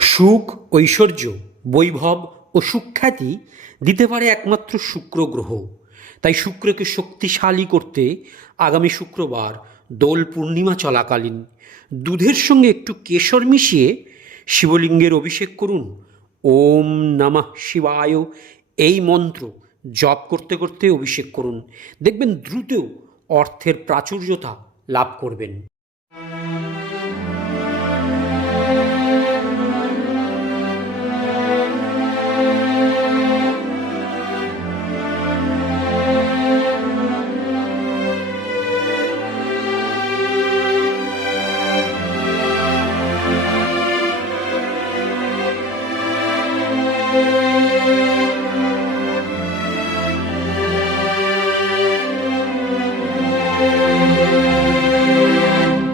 সুখ, ঐশ্বর্য, বৈভব ও সুখ্যাতি দিতে পারে একমাত্র শুক্র গ্রহ। তাই শুক্রকে শক্তিশালী করতে আগামী শুক্রবার দোল পূর্ণিমা চলাকালীন দুধের সঙ্গে একটু কেশর মিশিয়ে শিবলিঙ্গের অভিষেক করুন। ওম নমঃ শিবায়। এই মন্ত্র জপ করতে করতে অভিষেক করুন। দেখবেন দ্রুত অর্থের প্রাচুর্যতা লাভ করবেন। Thank you.